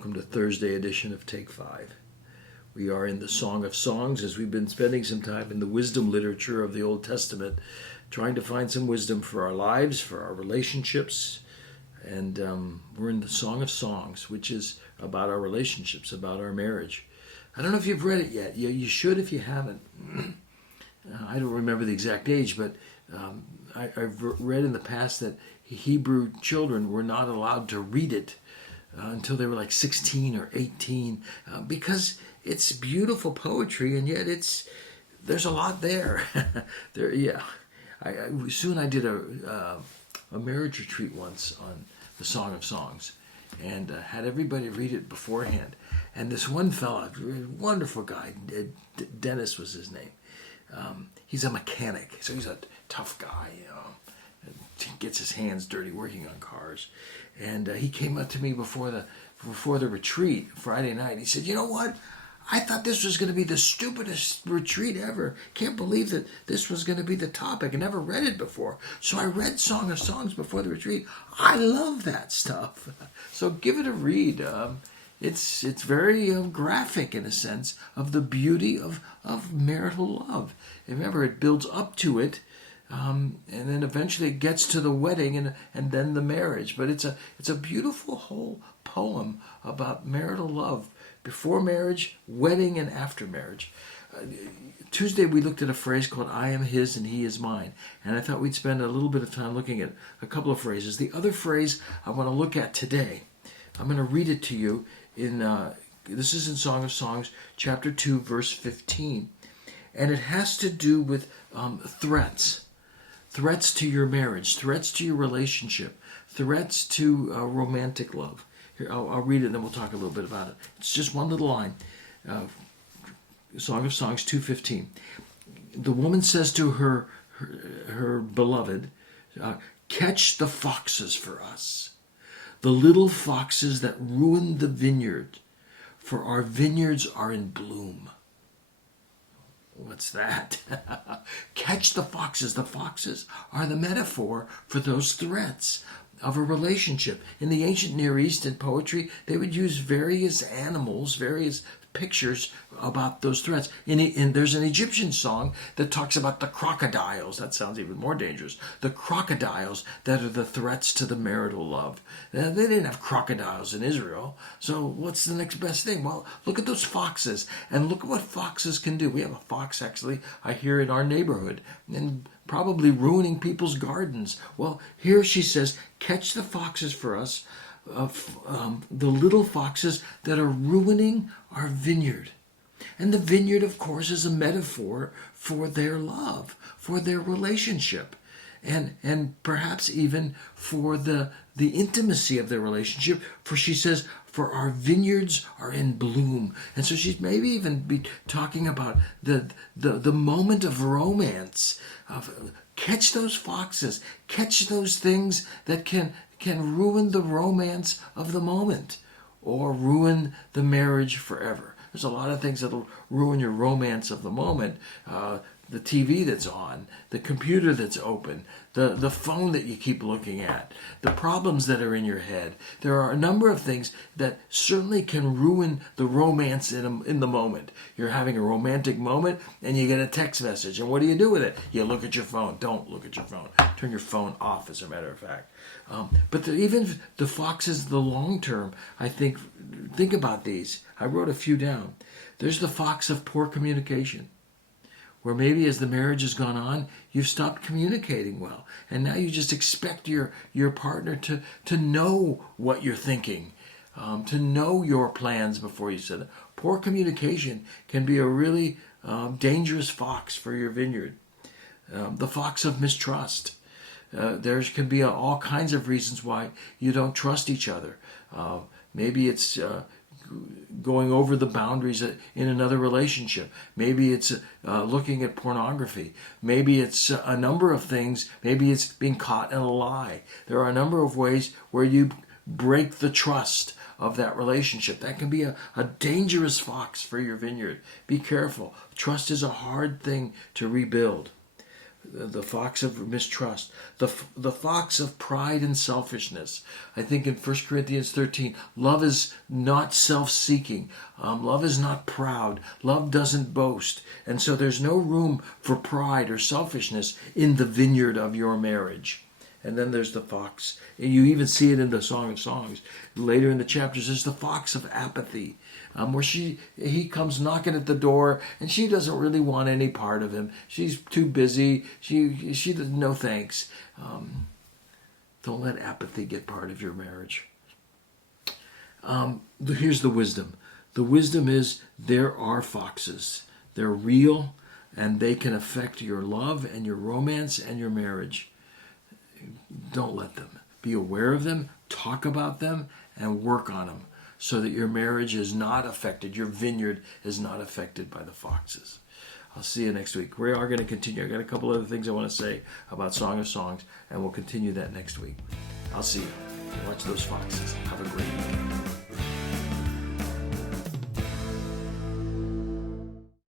welcome to Thursday edition of Take 5. We are in the Song of Songs as we've been spending some time in the wisdom literature of the Old Testament, trying to find some wisdom for our lives, for our relationships. And we're in the Song of Songs, which is about our relationships, about our marriage. I don't know if you've read it yet. You should if you haven't. I don't remember the exact age, but I've read in the past that Hebrew children were not allowed to read it until they were like 16 or 18, because it's beautiful poetry, and yet there's a lot there. Soon I did a marriage retreat once on the Song of Songs, and had everybody read it beforehand. And this one fella, wonderful guy, Dennis was his name. He's a mechanic, so he's a tough guy, He gets his hands dirty working on cars. And he came up to me before the retreat Friday night. He said, "You know what? I thought this was going to be the stupidest retreat ever. Can't believe that this was going to be the topic. I never read it before. So I read Song of Songs before the retreat. I love that stuff." So give it a read. It's very graphic in a sense of the beauty of marital love. And remember, it builds up to it. And then eventually it gets to the wedding and then the marriage. But it's a beautiful whole poem about marital love, before marriage, wedding, and after marriage. Tuesday we looked at a phrase called "I am his and he is mine," and I thought we'd spend a little bit of time looking at a couple of phrases. The other phrase I want to look at today, I'm going to read it to you. This is in Song of Songs, chapter 2, verse 15, and it has to do with threats. Threats to your marriage, threats to your relationship, threats to romantic love. Here, I'll read it and then we'll talk a little bit about it. It's just one little line. Song of Songs 2:15. The woman says to her beloved, "Catch the foxes for us, the little foxes that ruined the vineyard, for our vineyards are in bloom." What's that? Catch the foxes. The foxes are the metaphor for those threats of a relationship. In the ancient Near East in poetry, they would use various animals, various pictures about those threats. There's an Egyptian song that talks about the crocodiles. That sounds even more dangerous. The crocodiles that are the threats to the marital love. Now, they didn't have crocodiles in Israel, so what's the next best thing? Well, look at those foxes, and look at what foxes can do. We have a fox, actually, I hear in our neighborhood, and probably ruining people's gardens. Well, here she says, "Catch the foxes for us, the little foxes that are ruining our vineyard." And the vineyard, of course, is a metaphor for their love, for their relationship, and perhaps even for the intimacy of their relationship. For she says, "For our vineyards are in bloom." And so she's maybe even be talking about the moment of romance. Catch those foxes, catch those things that can ruin the romance of the moment or ruin the marriage forever. There's a lot of things that'll ruin your romance of the moment. The TV that's on, the computer that's open, the phone that you keep looking at, the problems that are in your head. There are a number of things that certainly can ruin the romance in the moment. You're having a romantic moment and you get a text message. And what do you do with it? You look at your phone. Don't look at your phone. Turn your phone off, as a matter of fact. But even the foxes, the long term, I think about these. I wrote a few down. There's the fox of poor communication, where maybe as the marriage has gone on, you've stopped communicating well. And now you just expect your partner to know what you're thinking, to know your plans before you said it. Poor communication can be a really dangerous fox for your vineyard. The fox of mistrust. There can be all kinds of reasons why you don't trust each other. Maybe it's going over the boundaries in another relationship. Maybe it's looking at pornography. Maybe it's a number of things. Maybe it's being caught in a lie. There are a number of ways where you break the trust of that relationship. That can be a dangerous fox for your vineyard. Be careful. Trust is a hard thing to rebuild. the fox of mistrust, the fox of pride and selfishness. I think in 1 Corinthians 13, love is not self-seeking. Love is not proud. Love doesn't boast. And so there's no room for pride or selfishness in the vineyard of your marriage. And then there's the fox. And you even see it in the Song of Songs. Later in the chapters, there's the fox of apathy, where he comes knocking at the door, and she doesn't really want any part of him. She's too busy. She doesn't. No thanks. Don't let apathy get part of your marriage. Here's the wisdom. The wisdom is there are foxes. They're real, and they can affect your love and your romance and your marriage. Don't let them. Be aware of them, talk about them, and work on them so that your marriage is not affected, your vineyard is not affected by the foxes. I'll see you next week. We are going to continue. I got a couple other things I want to say about Song of Songs, and we'll continue that next week. I'll see you. Watch those foxes. Have a great week.